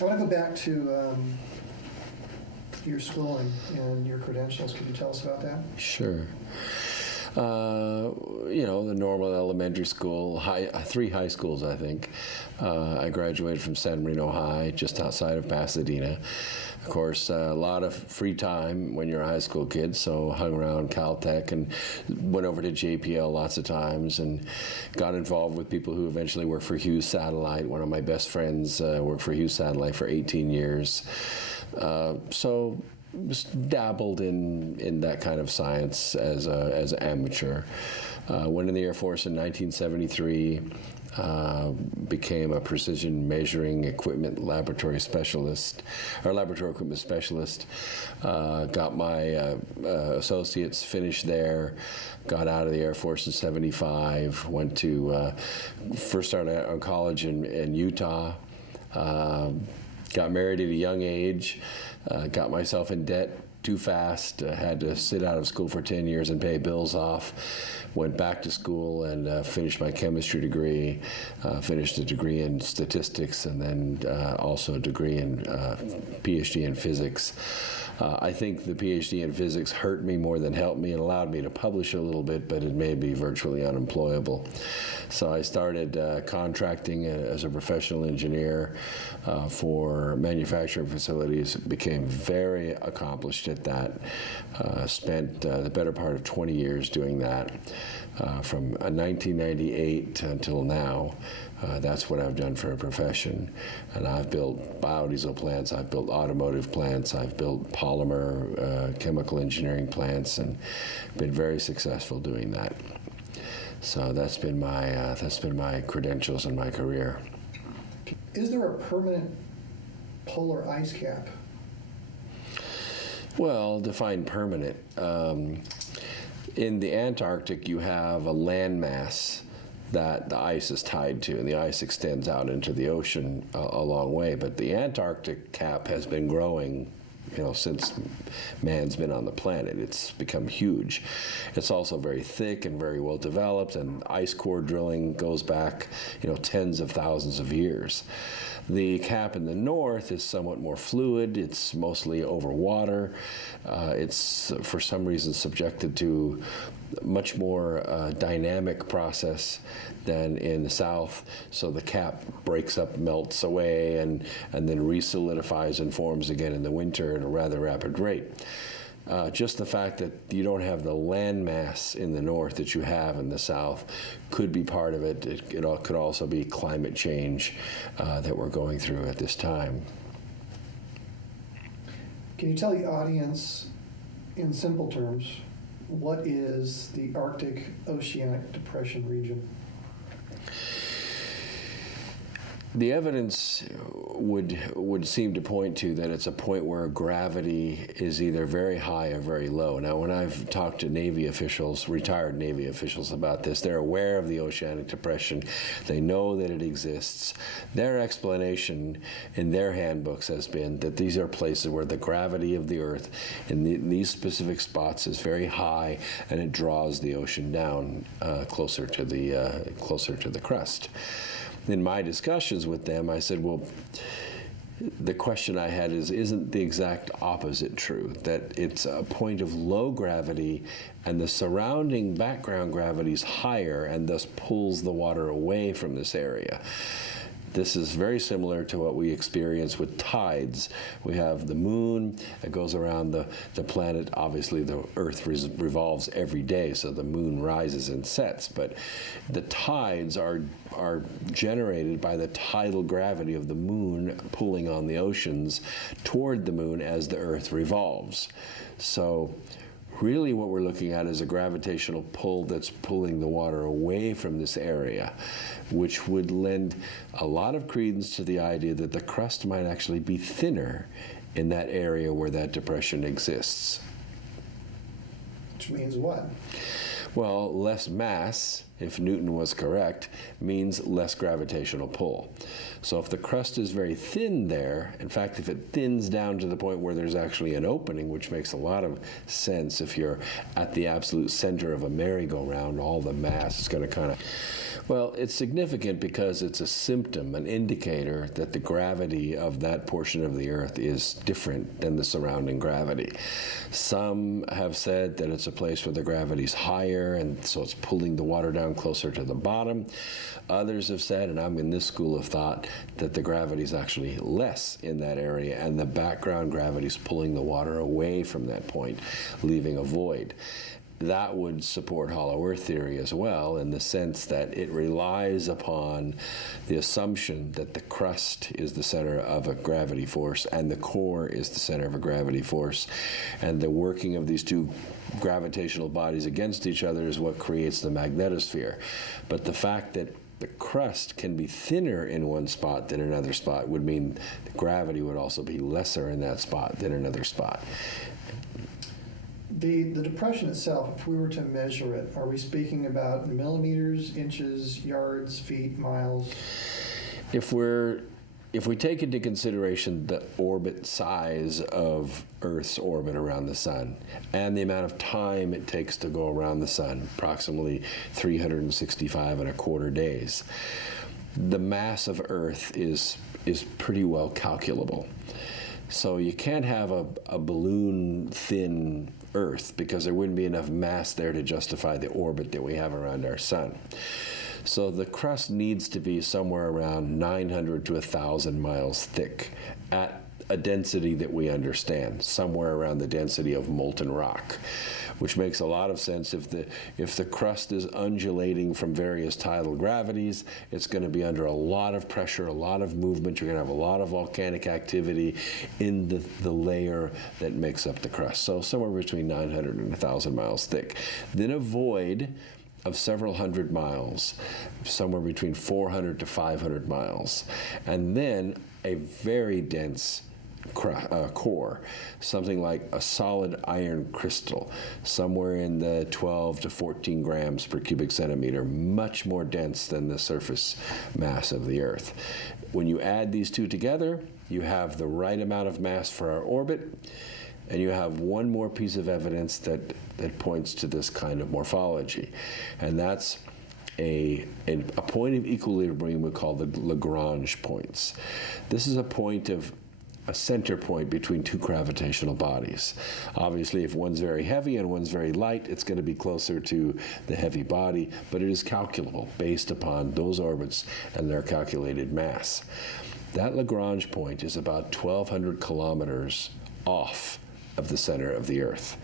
I want to go back to your schooling and your credentials. Could you tell us about that? Sure. The normal elementary school, three high schools, I think. I graduated from San Marino High, just outside of Pasadena. Of course, a lot of free time when you're a high school kid, so hung around Caltech and went over to JPL lots of times and got involved with people who eventually worked for Hughes Satellite. One of my best friends worked for Hughes Satellite for 18 years. So just dabbled in that kind of science as an amateur. Went in the Air Force in 1973. Became a precision measuring equipment laboratory specialist, or laboratory equipment specialist. Got my associates, finished there. Got out of the Air Force in '75. Went to first started out on college in Utah. Got married at a young age. Got myself in debt too fast. Had to sit out of school for 10 years and pay bills off. Went back to school and finished my chemistry degree, finished a degree in statistics, and then also a degree in PhD in physics. I think the PhD in physics hurt me more than helped me and allowed me to publish a little bit, but it made me virtually unemployable. So I started contracting as a professional engineer for manufacturing facilities, became very accomplished at that, spent the better part of 20 years doing that. From 1998 until now, that's what I've done for a profession. And I've built biodiesel plants, I've built automotive plants, I've built polymer chemical engineering plants, and been very successful doing that. So that's been my credentials and my career. Is there a permanent polar ice cap? Well, define permanent. In the Antarctic, you have a landmass that the ice is tied to, and the ice extends out into the ocean a long way. But the Antarctic cap has been growing, since man's been on the planet. It's become huge. It's also very thick and very well developed, and ice core drilling goes back, tens of thousands of years. The cap in the north is somewhat more fluid. It's mostly over water. It's, for some reason, subjected to much more dynamic process than in the south. So the cap breaks up, melts away, and then resolidifies and forms again in the winter at a rather rapid rate. Just the fact that you don't have the land mass in the north that you have in the south could be part of it. It could also be climate change that we're going through at this time. Can you tell the audience, in simple terms, what is the Arctic oceanic depression region? The evidence would seem to point to that it's a point where gravity is either very high or very low. Now, when I've talked to Navy officials, retired Navy officials about this, they're aware of the oceanic depression. They know that it exists. Their explanation in their handbooks has been that these are places where the gravity of the Earth in these specific spots is very high, and it draws the ocean down closer to the crust. In my discussions with them, I said, well, the question I had is, isn't the exact opposite true? That it's a point of low gravity and the surrounding background gravity is higher and thus pulls the water away from this area. This is very similar to what we experience with tides. We have the moon that goes around the planet. Obviously, the Earth revolves every day, so the moon rises and sets. But the tides are generated by the tidal gravity of the moon pulling on the oceans toward the moon as the Earth revolves. So really what we're looking at is a gravitational pull that's pulling the water away from this area, which would lend a lot of credence to the idea that the crust might actually be thinner in that area where that depression exists. Which means what? Well, less mass, if Newton was correct, means less gravitational pull. So if the crust is very thin there, in fact, if it thins down to the point where there's actually an opening, which makes a lot of sense if you're at the absolute center of a merry-go-round, all the mass is going to kind of... Well, it's significant because it's a symptom, an indicator that the gravity of that portion of the Earth is different than the surrounding gravity. Some have said that it's a place where the gravity's higher, and so it's pulling the water down closer to the bottom. Others have said, and I'm in this school of thought, that the gravity is actually less in that area, and the background gravity is pulling the water away from that point, leaving a void. That would support hollow earth theory as well, in the sense that it relies upon the assumption that the crust is the center of a gravity force and the core is the center of a gravity force, and the working of these two gravitational bodies against each other is what creates the magnetosphere. But the fact that the crust can be thinner in one spot than another spot would mean the gravity would also be lesser in that spot than another spot. The depression itself, if we were to measure it, are we speaking about millimeters, inches, yards, feet, miles? If we take into consideration the orbit size of Earth's orbit around the sun and the amount of time it takes to go around the sun, approximately 365.25 days, the mass of Earth is pretty well calculable. So you can't have a balloon-thin Earth because there wouldn't be enough mass there to justify the orbit that we have around our sun. So the crust needs to be somewhere around 900 to 1,000 miles thick at a density that we understand, somewhere around the density of molten rock, which makes a lot of sense. If the crust is undulating from various tidal gravities, it's going to be under a lot of pressure, a lot of movement. You're going to have a lot of volcanic activity in the layer that makes up the crust. So somewhere between 900 and 1,000 miles thick. Then a void of several hundred miles, somewhere between 400 to 500 miles. And then a very dense core, something like a solid iron crystal, somewhere in the 12 to 14 grams per cubic centimeter, much more dense than the surface mass of the Earth. When you add these two together, you have the right amount of mass for our orbit, and you have one more piece of evidence that points to this kind of morphology, and that's a point of equilibrium we call the Lagrange points. This is a center point between two gravitational bodies. Obviously, if one's very heavy and one's very light, it's going to be closer to the heavy body, but it is calculable based upon those orbits and their calculated mass. That Lagrange point is about 1,200 kilometers off of the center of the Earth,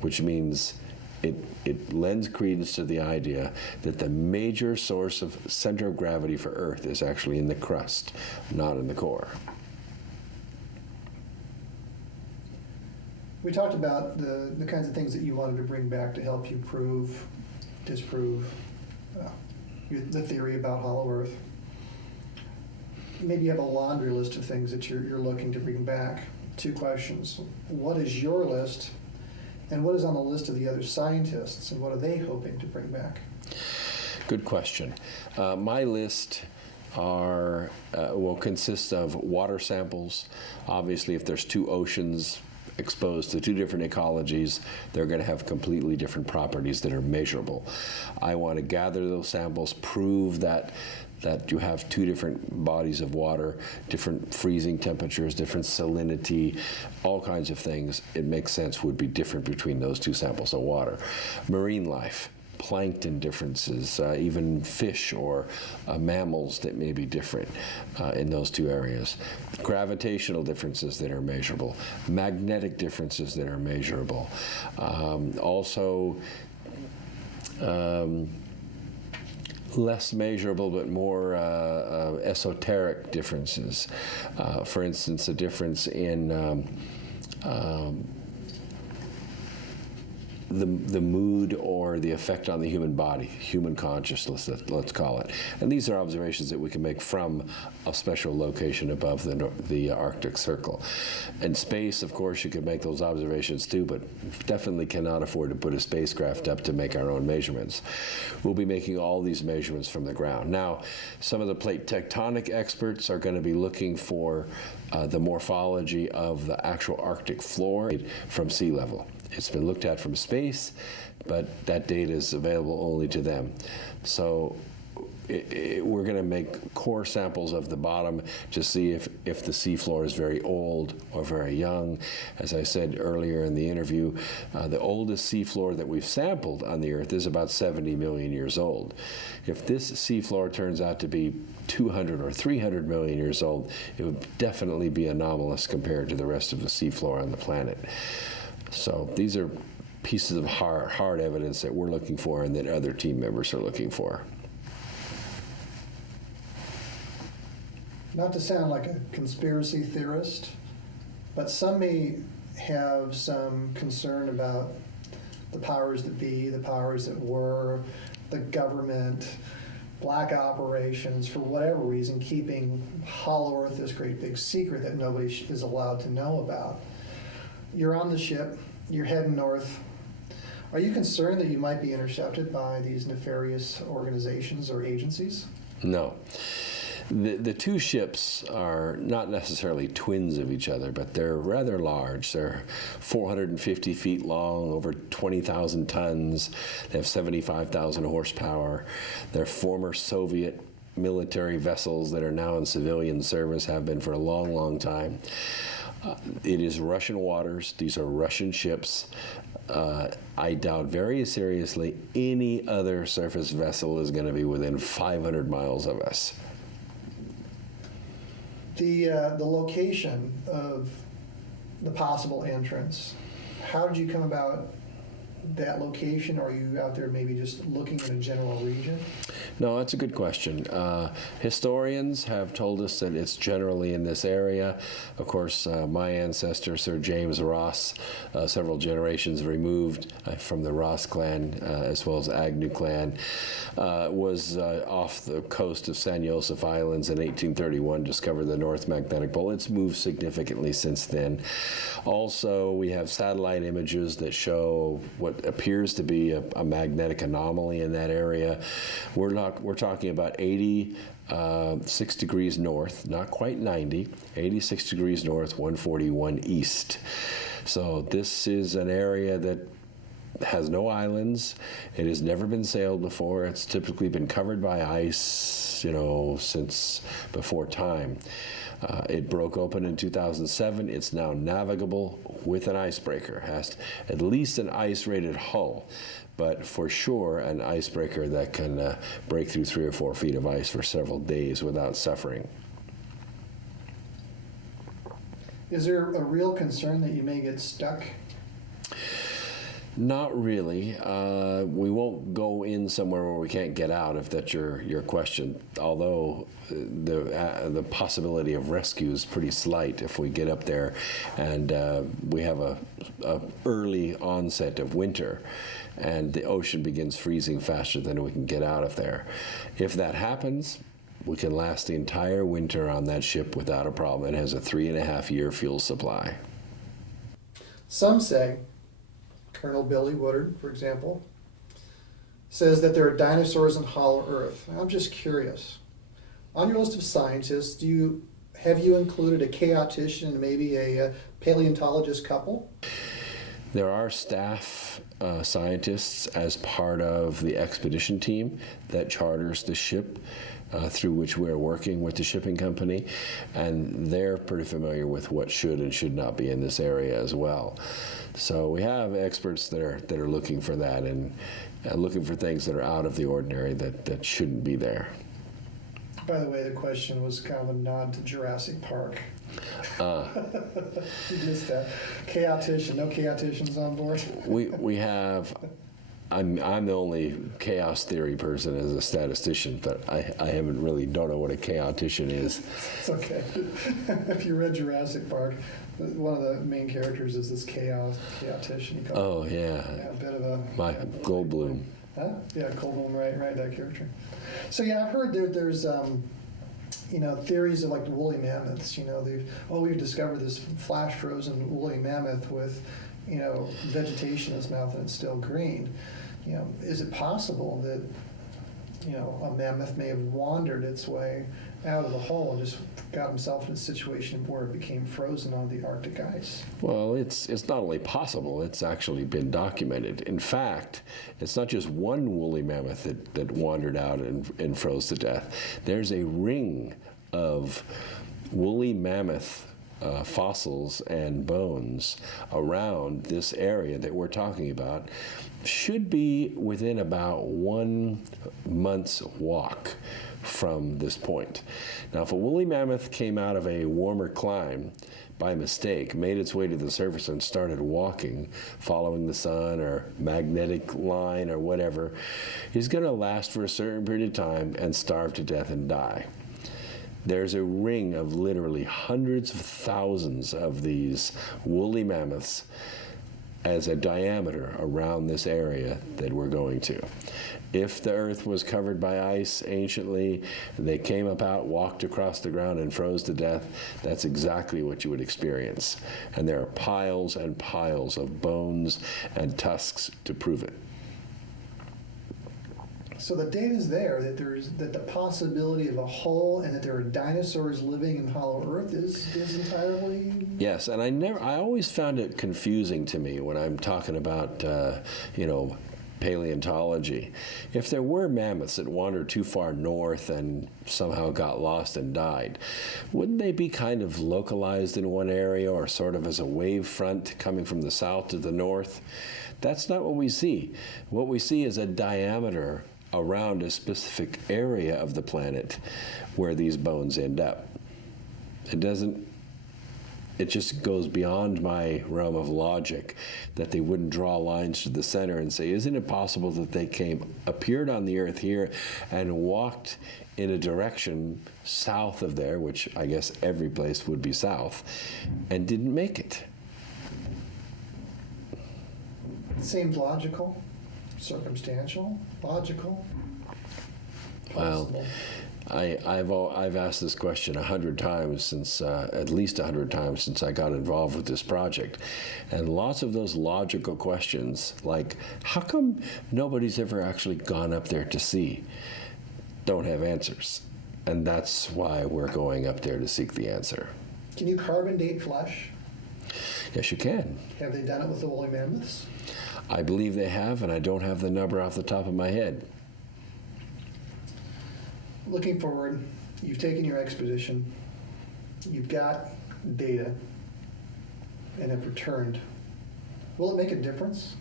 which means it lends credence to the idea that the major source of center of gravity for Earth is actually in the crust, not in the core. We talked about the kinds of things that you wanted to bring back to help you prove, disprove the theory about hollow Earth. Maybe you have a laundry list of things that you're looking to bring back. 2 questions. What is your list, and what is on the list of the other scientists, and what are they hoping to bring back? Good question. My list will consist of water samples. Obviously, if there's 2 oceans exposed to 2 different ecologies, they're going to have completely different properties that are measurable. I want to gather those samples, prove that you have 2 different bodies of water, different freezing temperatures, different salinity, all kinds of things. It makes sense would be different between those 2 samples of water. Marine life, plankton differences, even fish or mammals that may be different in those 2 areas. Gravitational differences that are measurable, magnetic differences that are measurable. Also, less measurable but more esoteric differences. For instance, a difference in the mood or the effect on the human body, human consciousness, let's call it. And these are observations that we can make from a special location above the Arctic Circle. In space, of course, you can make those observations too, but definitely cannot afford to put a spacecraft up to make our own measurements. We'll be making all these measurements from the ground. Now, some of the plate tectonic experts are going to be looking for the morphology of the actual Arctic floor from sea level. It's been looked at from space, but that data is available only to them. So we're going to make core samples of the bottom to see if the seafloor is very old or very young. As I said earlier in the interview, the oldest seafloor that we've sampled on the Earth is about 70 million years old. If this seafloor turns out to be 200 or 300 million years old, it would definitely be anomalous compared to the rest of the seafloor on the planet. So these are pieces of hard evidence that we're looking for and that other team members are looking for. Not to sound like a conspiracy theorist, but some may have some concern about the powers that be, the powers that were, the government, black operations, for whatever reason, keeping Hollow Earth this great big secret that nobody is allowed to know about. You're on the ship, you're heading north. Are you concerned that you might be intercepted by these nefarious organizations or agencies? No. The two ships are not necessarily twins of each other, but they're rather large. They're 450 feet long, over 20,000 tons. They have 75,000 horsepower. They're former Soviet military vessels that are now in civilian service, have been for a long, long time. It is Russian waters. These are Russian ships. I doubt very seriously any other surface vessel is going to be within 500 miles of us. The location of the possible entrance, how did you come about that location? Or are you out there maybe just looking in a general region? No, that's a good question. Historians have told us that it's generally in this area. Of course, my ancestor, Sir James Ross, several generations removed from the Ross clan, as well as Agnew clan, was off the coast of San Josef Islands in 1831, discovered the North Magnetic Pole. It's moved significantly since then. Also, we have satellite images that show what appears to be a magnetic anomaly in that area. We're talking about 86 degrees north, not quite 90, 86 degrees north, 141 east. So this is an area that has no islands. It has never been sailed before. It's typically been covered by ice, since before time. It broke open in 2007. It's now navigable with an icebreaker. Has at least an ice-rated hull, but for sure an icebreaker that can break through 3 or 4 feet of ice for several days without suffering. Is there a real concern that you may get stuck? Not really. We won't go in somewhere where we can't get out, if that's your question. Although the possibility of rescue is pretty slight if we get up there, and we have a early onset of winter, and the ocean begins freezing faster than we can get out of there. If that happens, we can last the entire winter on that ship without a problem. It has a 3.5-year fuel supply. Some say, Colonel Billy Woodard, for example, says that there are dinosaurs in Hollow Earth. I'm just curious. On your list of scientists, have you included a chaotician and maybe a paleontologist couple? There are staff scientists as part of the expedition team that charters the ship through which we're working with the shipping company, and they're pretty familiar with what should and should not be in this area as well. So we have experts that are looking for that and looking for things that are out of the ordinary that shouldn't be there. By the way, the question was kind of a nod to Jurassic Park. You missed that. Chaotician, no chaoticians on board? We have. I'm the only chaos theory person as a statistician, but I don't know what a chaotician is. It's okay. If you read Jurassic Park, one of the main characters is this chaotician. Oh, yeah. A bit of a... My Goldblum. Huh? Yeah, Goldblum, right, that character. So yeah, I've heard there's theories of like the woolly mammoths. We've discovered this flash frozen woolly mammoth with, vegetation in its mouth and it's still green. Is it possible that a mammoth may have wandered its way out of the hole and just got himself in a situation where it became frozen on the Arctic ice. Well, it's not only possible, it's actually been documented. In fact, it's not just one woolly mammoth that wandered out and froze to death. There's a ring of woolly mammoth fossils and bones around this area that we're talking about. Should be within about 1 month's walk from this point. Now, if a woolly mammoth came out of a warmer clime by mistake, made its way to the surface and started walking, following the sun or magnetic line or whatever, he's going to last for a certain period of time and starve to death and die. There's a ring of literally hundreds of thousands of these woolly mammoths as a diameter around this area that we're going to. If the earth was covered by ice anciently, they came up out, walked across the ground and froze to death, that's exactly what you would experience. And there are piles and piles of bones and tusks to prove it. So the data's there that the possibility of a hole and that there are dinosaurs living in Hollow Earth is entirely. Yes, and I always found it confusing to me when I'm talking about paleontology. If there were mammoths that wandered too far north and somehow got lost and died, wouldn't they be kind of localized in one area or sort of as a wave front coming from the south to the north? That's not what we see. What we see is a diameter around a specific area of the planet where these bones end up. It just goes beyond my realm of logic that they wouldn't draw lines to the center and say, isn't it possible that they appeared on the earth here and walked in a direction south of there, which I guess every place would be south, and didn't make it? Seems logical, circumstantial, logical. Well, I've asked this question 100 times since, at least 100 times since I got involved with this project. And lots of those logical questions, like, how come nobody's ever actually gone up there to see, don't have answers. And that's why we're going up there to seek the answer. Can you carbon date flesh? Yes, you can. Have they done it with the woolly mammoths? I believe they have, and I don't have the number off the top of my head. Looking forward, you've taken your expedition, you've got data, and have returned. Will it make a difference?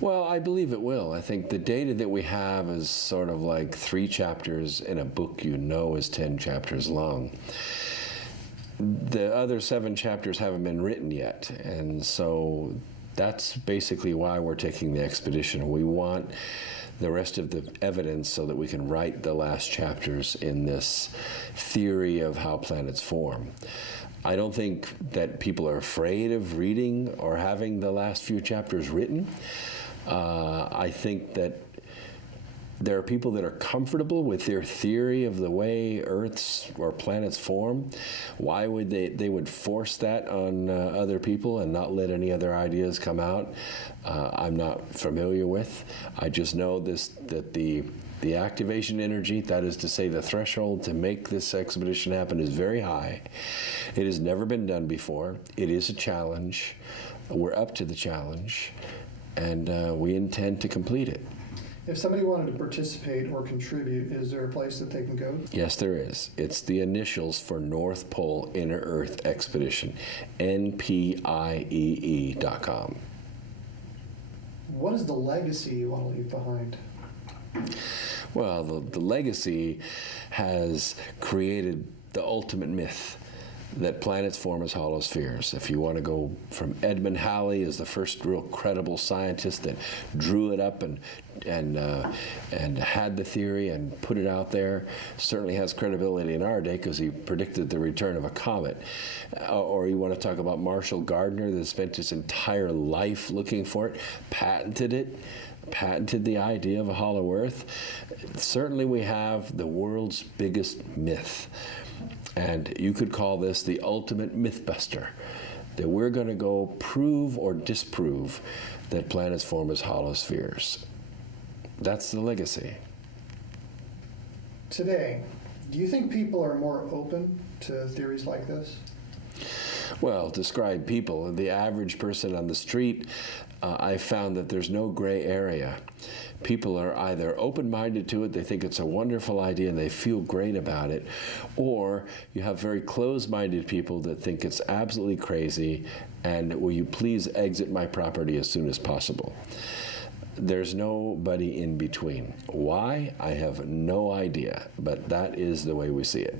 Well, I believe it will. I think the data that we have is sort of like 3 chapters in a book is 10 chapters long. The other 7 chapters haven't been written yet, and so that's basically why we're taking the expedition. We want the rest of the evidence so that we can write the last chapters in this theory of how planets form. I don't think that people are afraid of reading or having the last few chapters written. I think that there are people that are comfortable with their theory of the way Earths or planets form. Why would they would force that on other people and not let any other ideas come out? I'm not familiar with. I just know that the activation energy, that is to say the threshold to make this expedition happen, is very high. It has never been done before. It is a challenge. We're up to the challenge, and we intend to complete it. If somebody wanted to participate or contribute, is there a place that they can go? Yes, there is. It's the initials for North Pole Inner Earth Expedition, NPIEE.com. What is the legacy you want to leave behind? Well, the legacy has created the ultimate myth that planets form as hollow spheres. If you want to go from Edmund Halley as the first real credible scientist that drew it up and had the theory and put it out there, certainly has credibility in our day because he predicted the return of a comet. Or you want to talk about Marshall Gardner that spent his entire life looking for it, patented the idea of a hollow Earth. Certainly we have the world's biggest myth. And you could call this the ultimate mythbuster, that we're going to go prove or disprove that planets form as hollow spheres. That's the legacy. Today, do you think people are more open to theories like this? Well, describe people. The average person on the street, I found that there's no gray area. People are either open-minded to it, they think it's a wonderful idea and they feel great about it, or you have very closed-minded people that think it's absolutely crazy and will you please exit my property as soon as possible. There's nobody in between. Why? I have no idea, but that is the way we see it.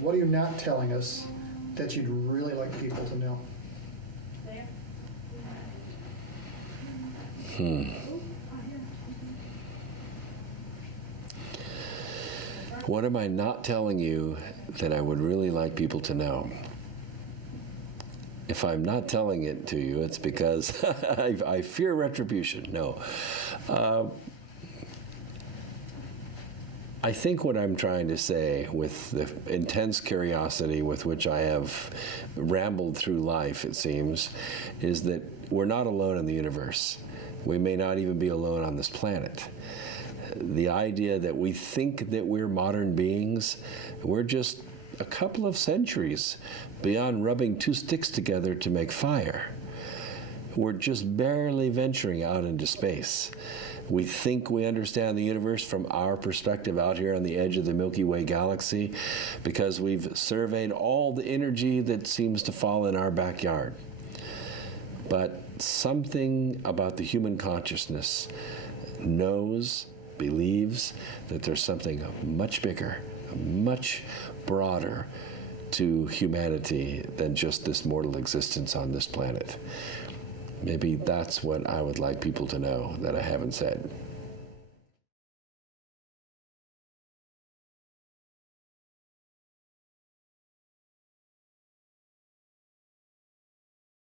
What are you not telling us that you'd really like people to know? What am I not telling you that I would really like people to know? If I'm not telling it to you, it's because I fear retribution. No. I think what I'm trying to say with the intense curiosity with which I have rambled through life, it seems, is that we're not alone in the universe. We may not even be alone on this planet. The idea that we think that we're modern beings, we're just a couple of centuries beyond rubbing two sticks together to make fire. We're just barely venturing out into space. We think we understand the universe from our perspective out here on the edge of the Milky Way galaxy because we've surveyed all the energy that seems to fall in our backyard. But something about the human consciousness knows, believes that there's something much bigger, much broader to humanity than just this mortal existence on this planet. Maybe that's what I would like people to know that I haven't said.